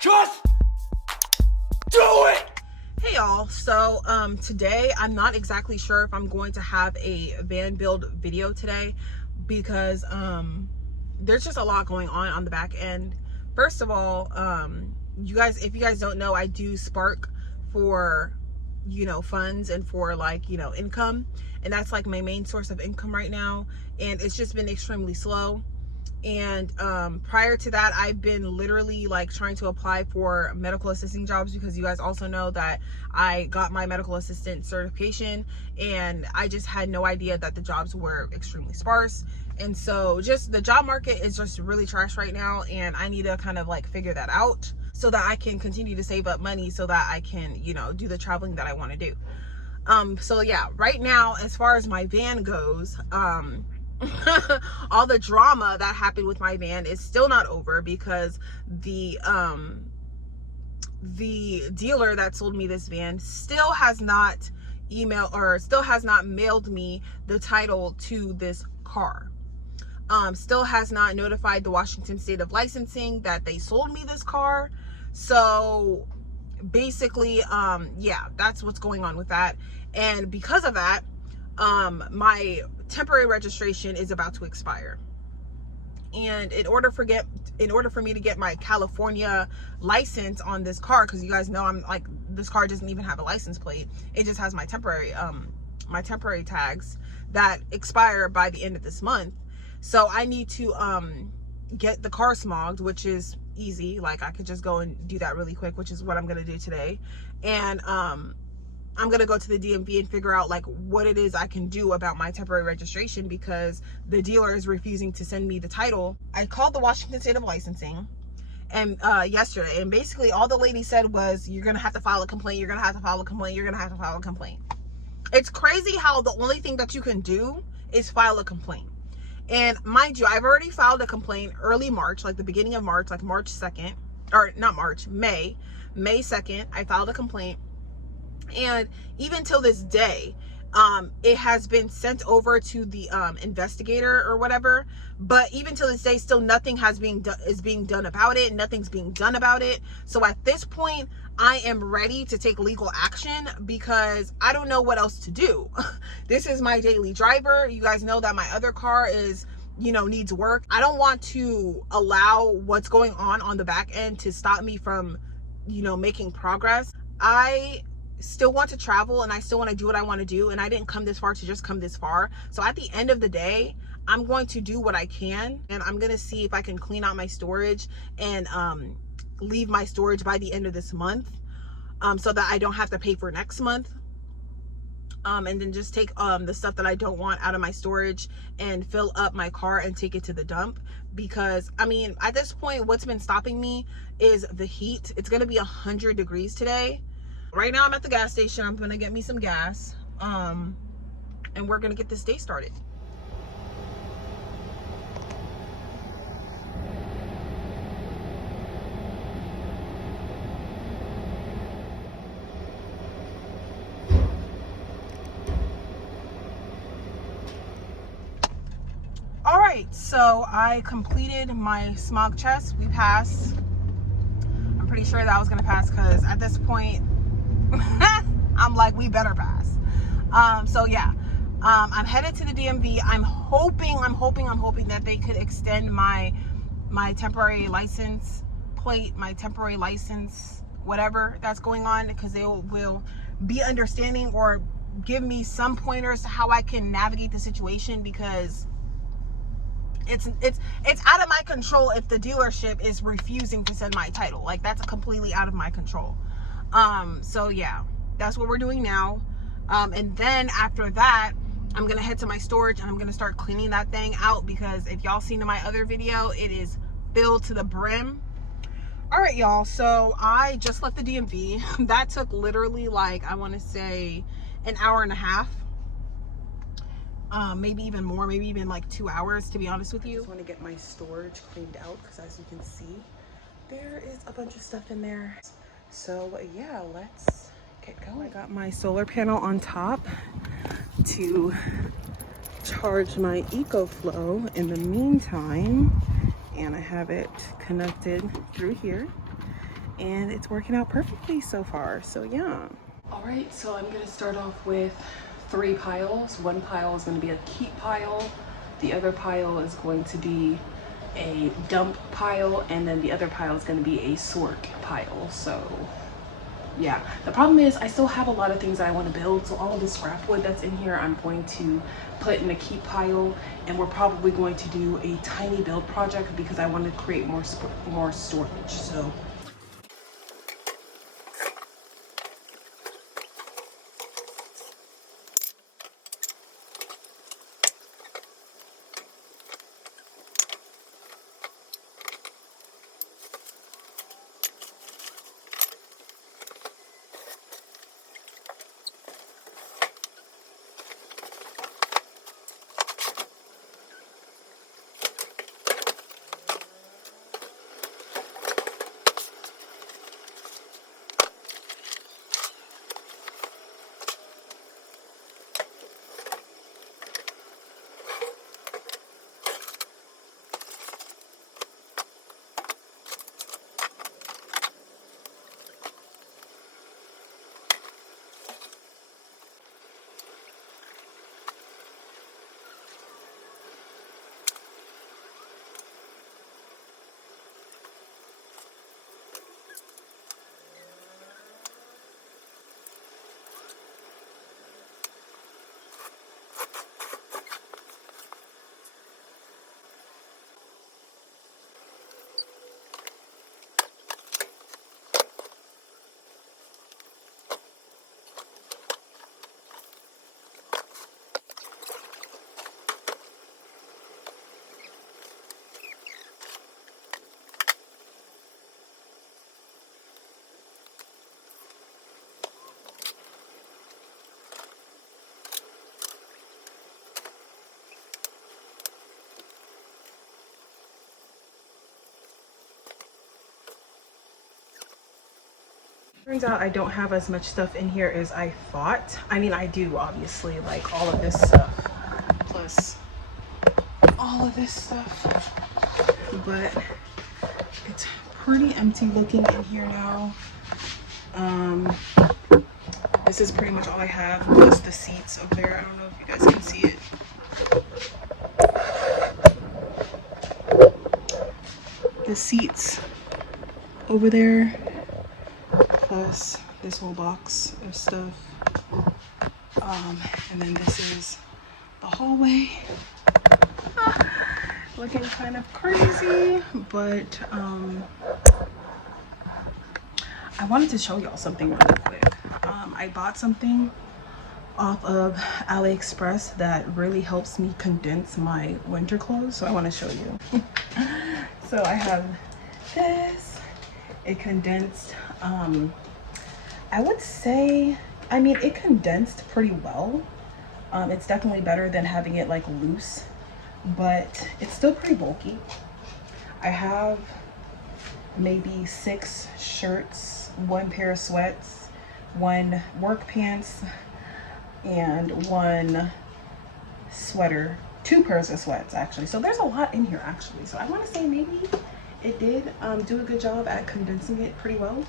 Just do it! Hey y'all, so today I'm not exactly sure if I'm going to have a van build video today because there's just a lot going on the back end. First of all, if you guys don't know, I do Spark for, you know, funds and for, like, you know, income, and that's like my main source of income right now, and it's just been extremely slow. And prior to that, I've been literally like trying to apply for medical assisting jobs, because you guys also know that I got my medical assistant certification, and I just had no idea that the jobs were extremely sparse. And so just the job market is just really trash right now, and I need to kind of like figure that out so that I can continue to save up money so that I can, you know, do the traveling that I want to do. So yeah, right now, as far as my van goes, all the drama that happened with my van is still not over, because the dealer that sold me this van still has not mailed me the title to this car. Still has not notified the Washington State of Licensing that they sold me this car. So basically, yeah, that's what's going on with that. And because of that, my temporary registration is about to expire, and in order for me to get my California license on this car, because you guys know I'm like, this car doesn't even have a license plate, it just has my temporary tags that expire by the end of this month. So I need to get the car smogged, which is easy. Like, I could just go and do that really quick, which is what I'm gonna do today. And I'm gonna go to the DMV and figure out like what it is I can do about my temporary registration, because the dealer is refusing to send me the title. I called the Washington State of Licensing and yesterday, and basically all the lady said was, you're gonna have to file a complaint, you're gonna have to file a complaint, you're gonna have to file a complaint. It's crazy how the only thing that you can do is file a complaint. And mind you, I've already filed a complaint early March, like the beginning of March, like March 2nd, or not March, May 2nd, I filed a complaint. And even till this day, it has been sent over to the investigator or whatever, but even till this day, still nothing is being done about it. Nothing's being done about it. So at this point, I am ready to take legal action, because I don't know what else to do. This is my daily driver. You guys know that my other car is, you know, needs work. I don't want to allow what's going on the back end to stop me from, you know, making progress. I still want to travel, and I still want to do what I want to do, and I didn't come this far to just come this far. So at the end of the day, I'm going to do what I can, and I'm going to see if I can clean out my storage and leave my storage by the end of this month, so that I don't have to pay for next month, and then just take the stuff that I don't want out of my storage and fill up my car and take it to the dump. Because I mean, at this point, what's been stopping me is the heat. It's going to be 100 degrees today. Right now I'm at the gas station. I'm gonna get me some gas, and we're gonna get this day started. All right, so I completed my smog test. We passed. I'm pretty sure that I was gonna pass, because at this point, I'm like, we better pass. So yeah, I'm headed to the DMV. I'm hoping that they could extend my temporary license plate, my temporary license, whatever that's going on, because they will be understanding or give me some pointers to how I can navigate the situation, because it's out of my control if the dealership is refusing to send my title. Like, that's completely out of my control. So yeah, that's what we're doing now. And then after that, I'm gonna head to my storage and I'm gonna start cleaning that thing out, because if y'all seen in my other video, it is filled to the brim. All right, y'all, so I just left the DMV. That took literally, like, I want to say an hour and a half, maybe even more, maybe even like 2 hours, to be honest with you. I just want to get my storage cleaned out, because as you can see, there is a bunch of stuff in there. So yeah, let's get going. I got my solar panel on top to charge my EcoFlow in the meantime, and I have it connected through here. and it's working out perfectly so far. So yeah. All right, so I'm gonna start off with 3 piles. One pile is gonna be a keep pile. The other pile is going to be a dump pile, and then the other pile is gonna be a sort pile. So yeah, the problem is I still have a lot of things that I want to build, so all of the scrap wood that's in here I'm going to put in a keep pile, and we're probably going to do a tiny build project because I want to create more storage. So turns out I don't have as much stuff in here as I thought. I mean, I do, obviously, like all of this stuff plus all of this stuff, but it's pretty empty looking in here now. This is pretty much all I have, plus the seats over there. I don't know if you guys can see it. The seats over there, plus this whole box of stuff. And then this is the hallway. Looking kind of crazy, but I wanted to show y'all something really quick. I bought something off of AliExpress that really helps me condense my winter clothes, so I want to show you. So I have this. It condensed, I would say, I mean, it condensed pretty well. It's definitely better than having it like loose, but it's still pretty bulky. I have maybe 6 shirts, 1 pair of sweats, 1 work pants, and 1 sweater, 2 pairs of sweats actually. So there's a lot in here actually. So I want to say maybe it did do a good job at condensing it pretty well.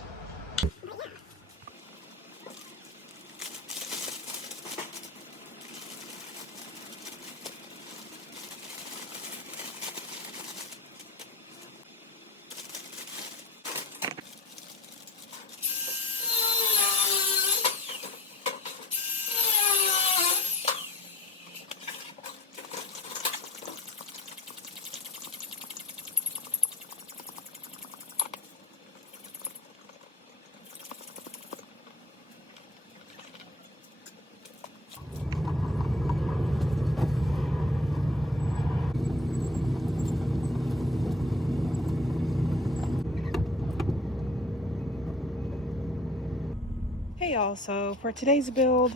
Hey y'all, so for today's build,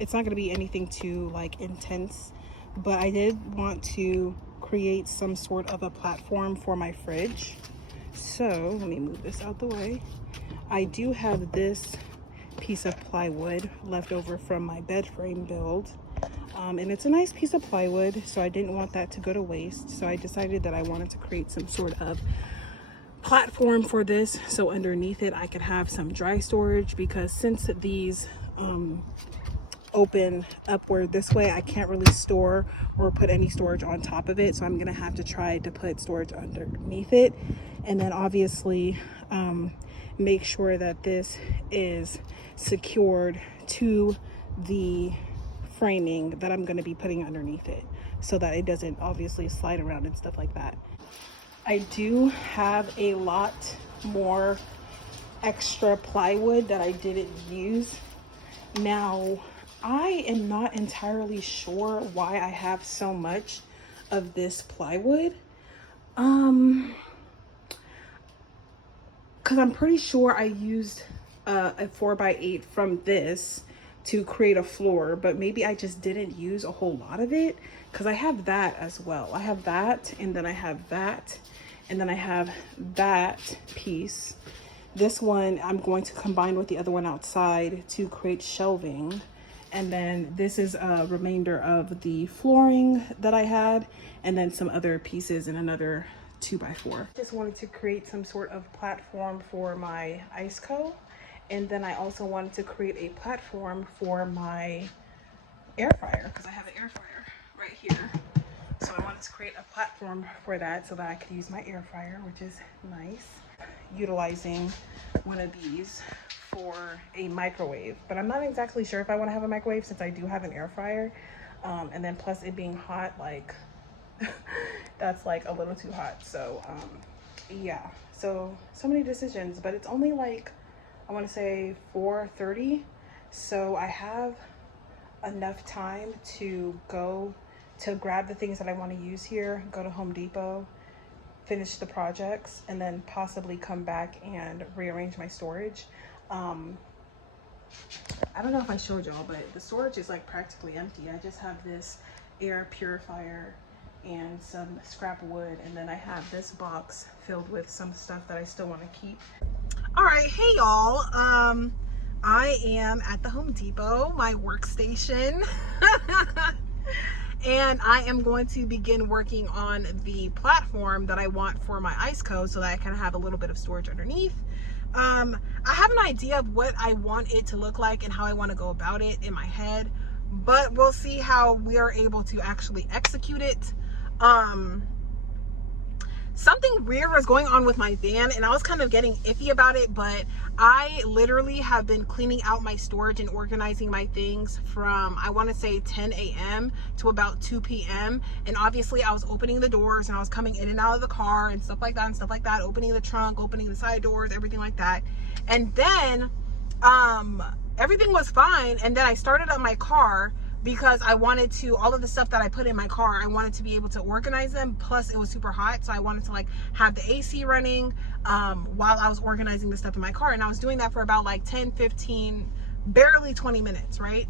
it's not going to be anything too like intense, but I did want to create some sort of a platform for my fridge. So let me move this out the way. I do have this piece of plywood left over from my bed frame build, and it's a nice piece of plywood, so I didn't want that to go to waste. So I decided that I wanted to create some sort of platform for this, so underneath it I could have some dry storage, because since these open upward this way, I can't really store or put any storage on top of it, so I'm gonna have to try to put storage underneath it. And then obviously make sure that this is secured to the framing that I'm going to be putting underneath it, so that it doesn't obviously slide around and stuff like that. I do have a lot more extra plywood that I didn't use. Now, I am not entirely sure why I have so much of this plywood. Because I'm pretty sure I used a 4x8 from this to create a floor, but maybe I just didn't use a whole lot of it, because I have that as well. I have that, and then I have that, and then I have that piece. This one I'm going to combine with the other one outside to create shelving. And then this is a remainder of the flooring that I had, and then some other pieces in another 2x4. Just wanted to create some sort of platform for my ice co, and then I also wanted to create a platform for my air fryer, because I have an air fryer right here. So I wanted to create a platform for that so that I could use my air fryer, which is nice. Utilizing one of these for a microwave, but I'm not exactly sure if I want to have a microwave, since I do have an air fryer, and then plus it being hot, like that's like a little too hot. So yeah, so many decisions, but it's only like, I want to say 4:30, so I have enough time to go to grab the things that I want to use here, go to Home Depot, finish the projects, and then possibly come back and rearrange my storage. I don't know if I showed y'all, but the storage is like practically empty. I just have this air purifier and some scrap wood, and then I have this box filled with some stuff that I still want to keep. All right, hey y'all, I am at the Home Depot, my workstation. And I am going to begin working on the platform that I want for my ice co, so that I can have a little bit of storage underneath. I have an idea of what I want it to look like and how I want to go about it in my head, but we'll see how we are able to actually execute it. Something weird was going on with my van, and I was kind of getting iffy about it, but I literally have been cleaning out my storage and organizing my things from, I want to say 10 a.m. to about 2 p.m. And obviously I was opening the doors and I was coming in and out of the car and stuff like that, opening the trunk, opening the side doors, everything like that. And then everything was fine, and then I started up my car, because I wanted to, all of the stuff that I put in my car, I wanted to be able to organize them. Plus it was super hot, so I wanted to like have the AC running while I was organizing the stuff in my car. And I was doing that for about like 10, 15, barely 20 minutes, right?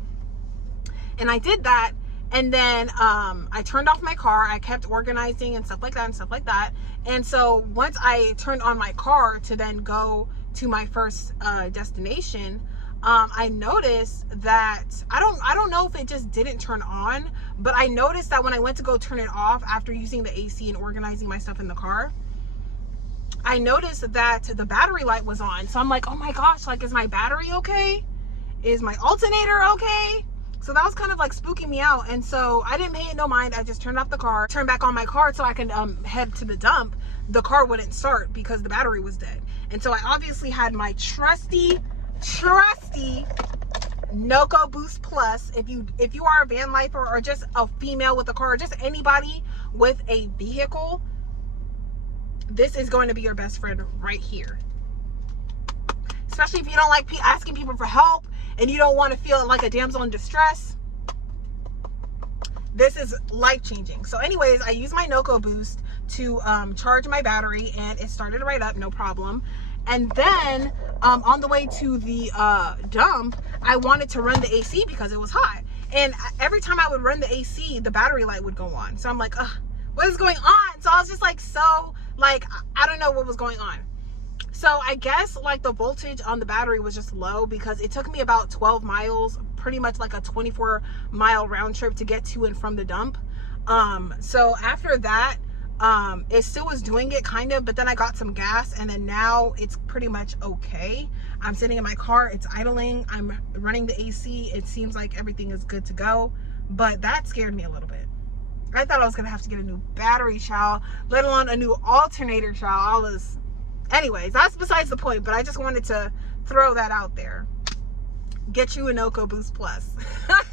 And I did that, and then I turned off my car. I kept organizing and stuff like that. And so once I turned on my car to then go to my first destination, I noticed that I don't know if it just didn't turn on, but I noticed that when I went to go turn it off after using the AC and organizing my stuff in the car, I noticed that the battery light was on. So I'm like, oh my gosh, like, is my battery okay? Is my alternator okay? So that was kind of like spooking me out. And so I didn't pay it no mind. I just turned off the car, turned back on my car so I can head to the dump. The car wouldn't start because the battery was dead. And so I obviously had my trusty Noco Boost Plus. If you are a van lifer, or just a female with a car, or just anybody with a vehicle, this is going to be your best friend right here. Especially if you don't like asking people for help and you don't want to feel like a damsel in distress. This is life-changing. So anyways, I use my Noco Boost to charge my battery, and it started right up, no problem. And then on the way to the dump, I wanted to run the AC because it was hot. And every time I would run the AC, the battery light would go on. So I'm like, ugh, what is going on? So I was just like, I don't know what was going on. So I guess like the voltage on the battery was just low, because it took me about 12 miles, pretty much like a 24-mile round trip to get to and from the dump. So after that, It still was doing it kind of, but then I got some gas, and then now it's pretty much okay. I'm sitting in my car, it's idling, I'm running the AC, it seems like everything is good to go, but that scared me a little bit. I thought I was gonna have to get a new battery, child, let alone a new alternator, child. Anyways, that's besides the point, but I just wanted to throw that out there. Get you an EcoBoost Plus.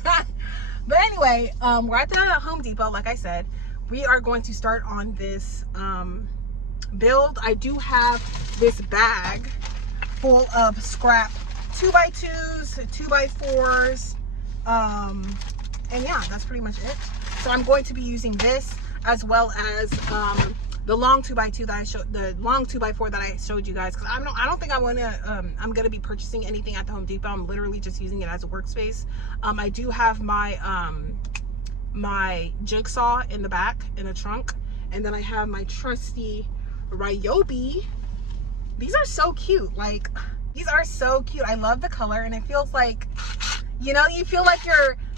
But anyway, we're at the Home Depot, like I said. We are going to start on this build. I do have this bag full of scrap 2x2s, 2x4s, and yeah, that's pretty much it. So I'm going to be using this as well as the long 2x2 that I showed, the long 2x4 that I showed you guys, because I don't think I'm gonna be purchasing anything at the Home Depot. I'm literally just using it as a workspace. I do have my my jigsaw in the back in the trunk, and then I have my trusty Ryobi. These are so cute. Like, these are so cute. I love the color, and it feels like, you know, you feel like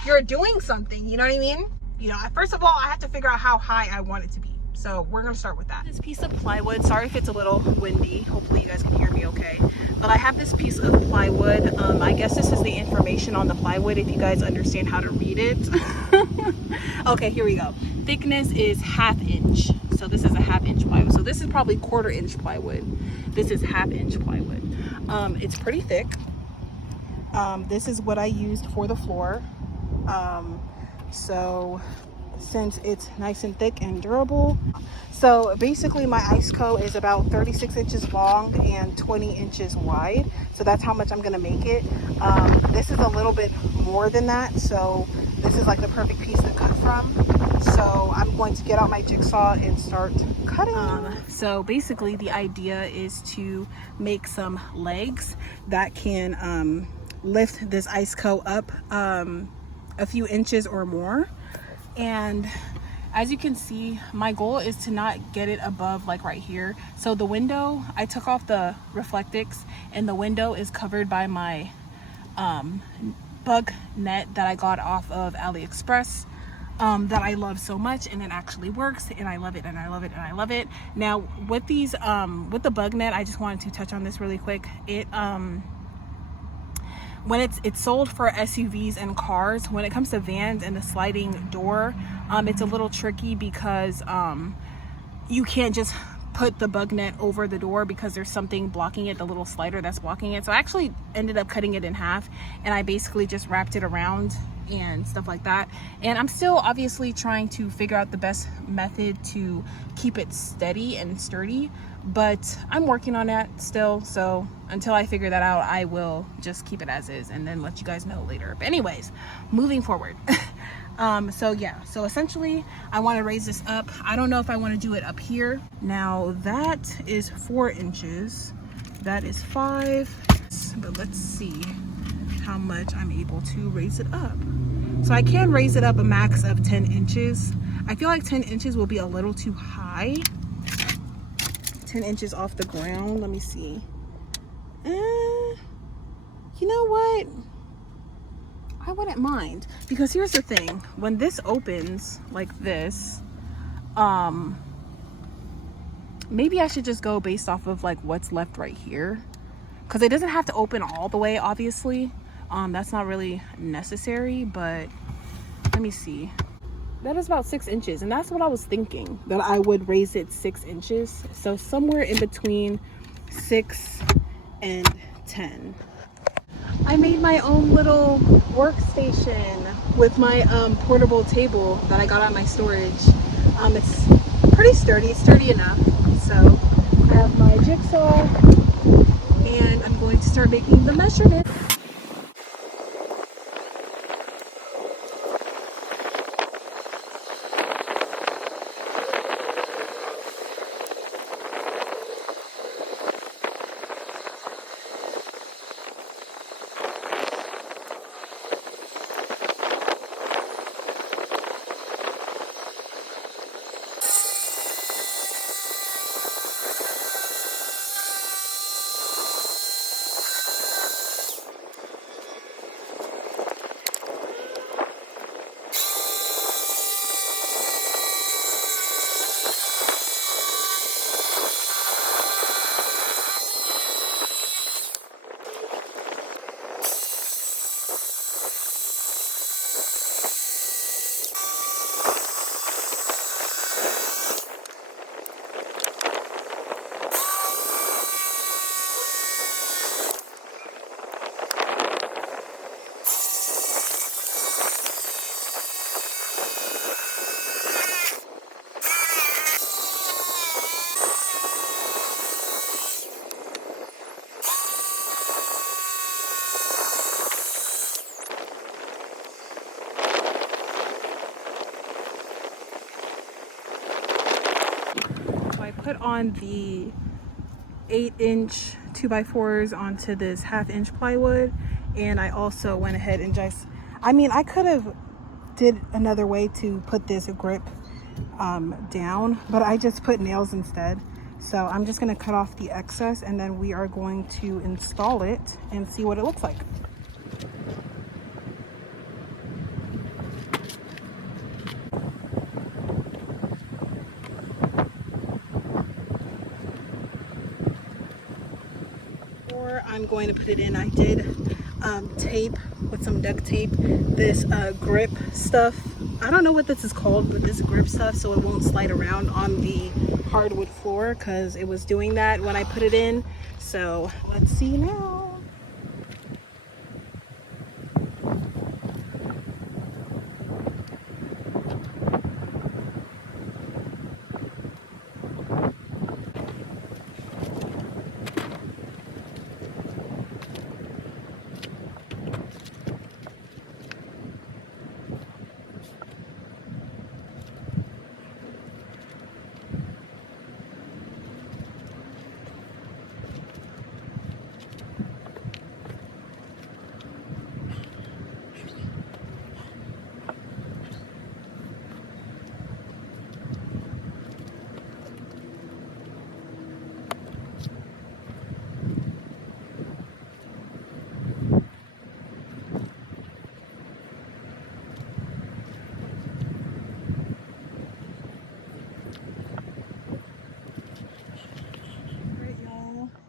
you're doing something, you know what I mean? You know, first of all, I have to figure out how high I want it to be. So we're gonna start with that. This piece of plywood, sorry if it's a little windy, hopefully you guys can hear me okay. But I have this piece of plywood. I guess this is the information on the plywood if you guys understand how to read it. Okay, here we go. Thickness is 1/2 inch. So this is a 1/2 inch plywood. So this is probably 1/4 inch plywood. This is 1/2 inch plywood. It's pretty thick. This is what I used for the floor. So since it's nice and thick and durable. So basically my ice co is about 36 inches long and 20 inches wide. So that's how much I'm gonna make it. This is a little bit more than that. So this is like the perfect piece to cut from. So I'm going to get out my jigsaw and start cutting. So basically the idea is to make some legs that can lift this ice co up a few inches or more. And as you can see, my goal is to not get it above like right here. So the window, I took off the Reflectix, and the window is covered by my bug net that I got off of AliExpress, that I love so much, and it actually works, and I love it, and I love it, and I love it. Now with these with the bug net, I just wanted to touch on this really quick. It when it's sold for SUVs and cars, when it comes to vans and the sliding door, it's a little tricky because you can't just put the bug net over the door because there's something blocking it, the little slider that's blocking it. So I actually ended up cutting it in half, and I basically just wrapped it around and stuff like that. And I'm still obviously trying to figure out the best method to keep it steady and sturdy, but I'm working on that still. So until I figure that out, I will just keep it as is and then let you guys know later. But anyways, moving forward. So yeah, so essentially I want to raise this up. I don't know if I want to do it up here. Now that is 4 inches, that is 5, but let's see how much I'm able to raise it up. So I can raise it up a max of 10 inches. I feel like 10 inches will be a little too high. 10 inches off the ground. Let me see. You know what? I wouldn't mind, because here's the thing. When this opens like this, maybe I should just go based off of like what's left right here, because it doesn't have to open all the way, obviously. That's not really necessary, but let me see. That is about 6 inches, and that's what I was thinking, that I would raise it 6 inches. So somewhere in between 6 and 10. I made my own little workstation with my portable table that I got on my storage. It's pretty sturdy, it's sturdy enough. So I have my jigsaw, and I'm going to start making the measurements. on the 8-inch 2x4s onto this 1/2-inch plywood, and I also went ahead and just, I mean, I could have did another way to put this grip down, but I just put nails instead. So I'm just going to cut off the excess, and then we are going to install it and see what it looks like. Before I'm going to put it in, I did tape with some duct tape this grip stuff. I don't know what this is called, but this grip stuff, so it won't slide around on the hardwood floor, because it was doing that when I put it in. So let's see now.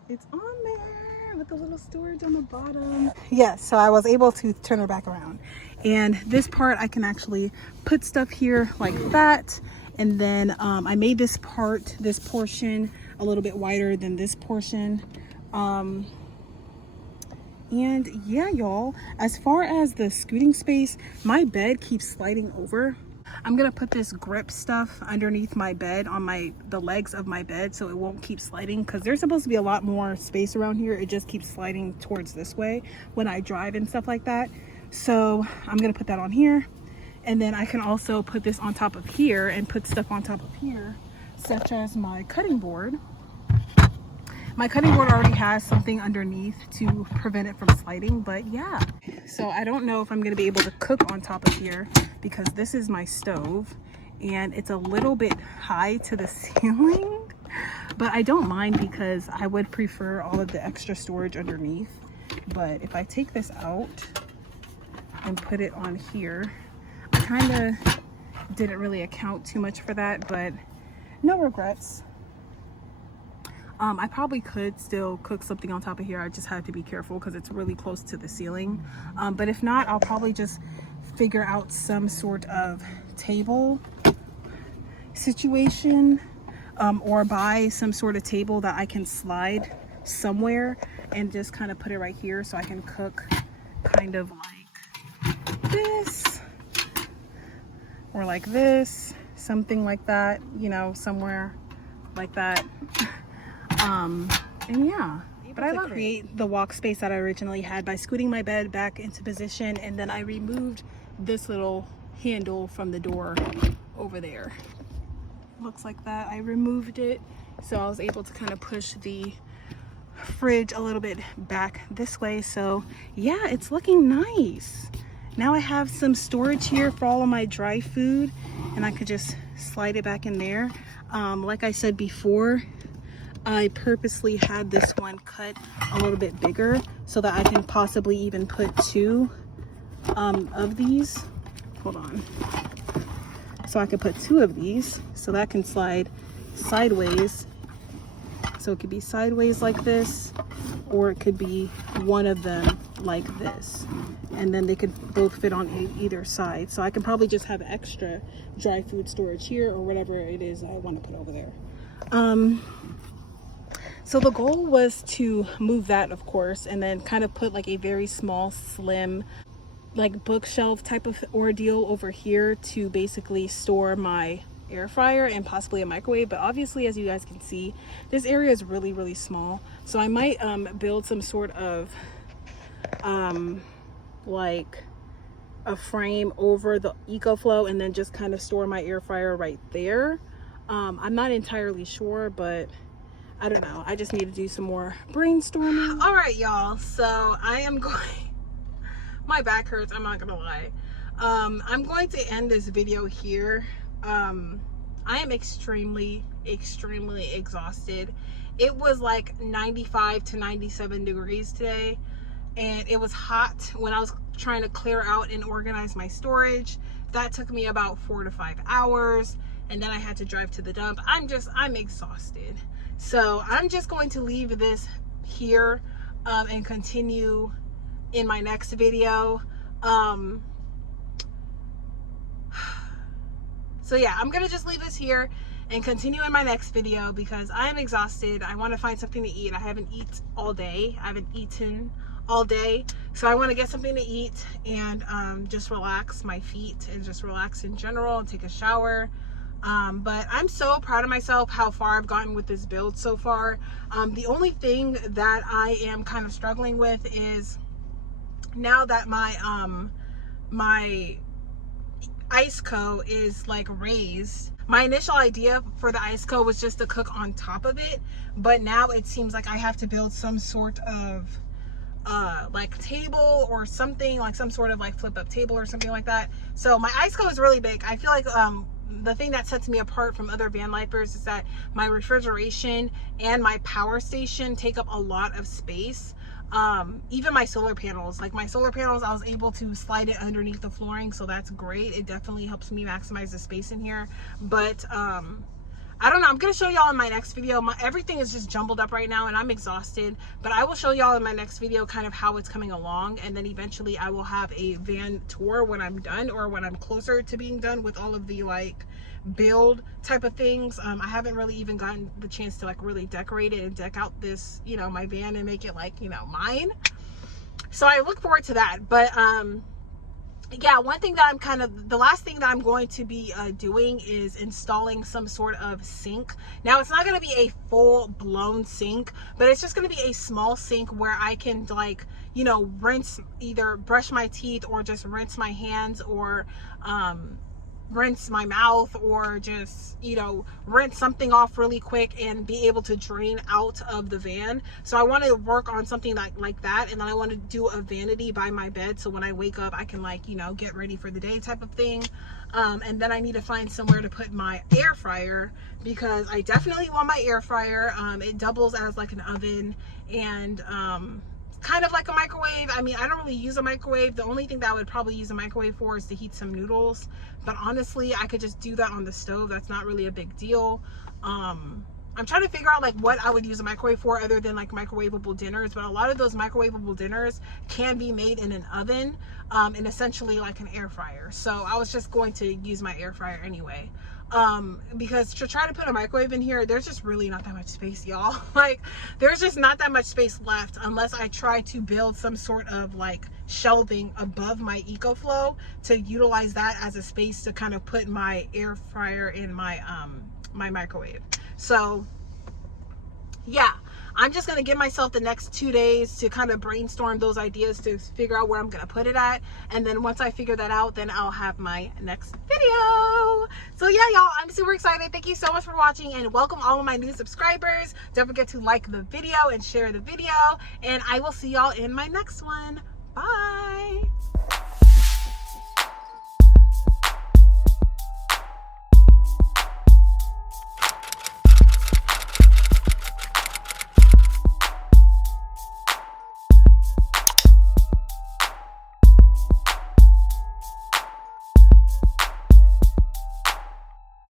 It's on there with the little storage on the bottom. Yes, so I was able to turn her back around. And this part, I can actually put stuff here like that. And then I made this portion a little bit wider than this portion. And yeah, y'all, as far as the scooting space, my bed keeps sliding over. I'm gonna put this grip stuff underneath my bed on the legs of my bed, so it won't keep sliding, because there's supposed to be a lot more space around here. It just keeps sliding towards this way when I drive and stuff like that. So I'm gonna put that on here, and then I can also put this on top of here and put stuff on top of here, such as my cutting board. My cutting board already has something underneath to prevent it from sliding, but yeah. So I don't know if I'm gonna be able to cook on top of here, because this is my stove and it's a little bit high to the ceiling, but I don't mind, because I would prefer all of the extra storage underneath. But if I take this out and put it on here, I kind of didn't really account too much for that, but no regrets. I probably could still cook something on top of here. I just have to be careful because it's really close to the ceiling. But if not, I'll probably just figure out some sort of table situation, or buy some sort of table that I can slide somewhere and just kind of put it right here, so I can cook kind of like this or like this, something like that, you know, somewhere like that. And yeah, but I love to create the walk space that I originally had by scooting my bed back into position, and then I removed this little handle from the door over there. Looks like that. I removed it, so I was able to kind of push the fridge a little bit back this way. So yeah, it's looking nice. Now I have some storage here for all of my dry food, and I could just slide it back in there. Like I said before, I purposely had this one cut a little bit bigger so that I can possibly even put 2 of these. Hold on. So I could put 2 of these, so that can slide sideways. So it could be sideways like this, or it could be one of them like this. And then they could both fit on either side. So I can probably just have extra dry food storage here, or whatever it is I want to put over there. So the goal was to move that, of course, and then kind of put like a very small, slim, like bookshelf type of ordeal over here to basically store my air fryer and possibly a microwave. But obviously, as you guys can see, this area is really, really small. So I might build some sort of like a frame over the EcoFlow, and then just kind of store my air fryer right there. I'm not entirely sure, but I don't know. I just need to do some more brainstorming. All right, y'all. So I am going, my back hurts. I'm not gonna lie. I'm going to end this video here. I am extremely exhausted. It was like 95 to 97 degrees today, and it was hot when I was trying to clear out and organize my storage. That took me about 4 to 5 hours, and then I had to drive to the dump. I'm exhausted. So I'm just going to leave this here and continue in my next video. So yeah, I'm gonna just leave this here and continue in my next video because I am exhausted. I want to find something to eat. I haven't eaten all day. So I want to get something to eat and just relax my feet and just relax in general and take a shower. But I'm so proud of myself how far I've gotten with this build so far. The only thing that I am kind of struggling with is now that my ice co is like raised. My initial idea for the ice co was just to cook on top of it, but now it seems like I have to build some sort of like table or something, like some sort of like flip up table or something like that. So my ice co is really big. I feel like the thing that sets me apart from other van lifers is that my refrigeration and my power station take up a lot of space. Even my solar panels, I was able to slide it underneath the flooring, so that's great. It definitely helps me maximize the space in here. But I don't know, I'm gonna show y'all in my next video. Everything is just jumbled up right now and I'm exhausted, but I will show y'all in my next video kind of how it's coming along, and then eventually I will have a van tour when I'm done, or when I'm closer to being done with all of the like build type of things. I haven't really even gotten the chance to like really decorate it and deck out this, you know, my van and make it like, you know, mine. So I look forward to that. But yeah, one thing that the last thing that I'm going to be doing is installing some sort of sink. Now it's not going to be a full-blown sink, but it's just going to be a small sink where I can, like, you know, either brush my teeth or just rinse my hands, or rinse my mouth, or just, you know, rinse something off really quick and be able to drain out of the van. So I want to work on something like that, and then I want to do a vanity by my bed, so when I wake up I can, like, you know, get ready for the day type of thing. And then I need to find somewhere to put my air fryer, because I definitely want my air fryer. It doubles as like an oven and kind of like a microwave. I mean, I don't really use a microwave. The only thing that I would probably use a microwave for is to heat some noodles, but honestly I could just do that on the stove. That's not really a big deal. I'm trying to figure out like what I would use a microwave for other than like microwavable dinners, but a lot of those microwavable dinners can be made in an oven, and essentially like an air fryer. So I was just going to use my air fryer anyway. Because to try to put a microwave in here, there's just really not that much space, y'all. Like, there's just not that much space left unless I try to build some sort of like shelving above my EcoFlow to utilize that as a space to kind of put my air fryer in my my microwave. So yeah, I'm just going to give myself the next 2 days to kind of brainstorm those ideas to figure out where I'm going to put it at. And then once I figure that out, then I'll have my next video. So yeah, y'all, I'm super excited. Thank you so much for watching, and welcome all of my new subscribers. Don't forget to like the video and share the video, and I will see y'all in my next one. Bye.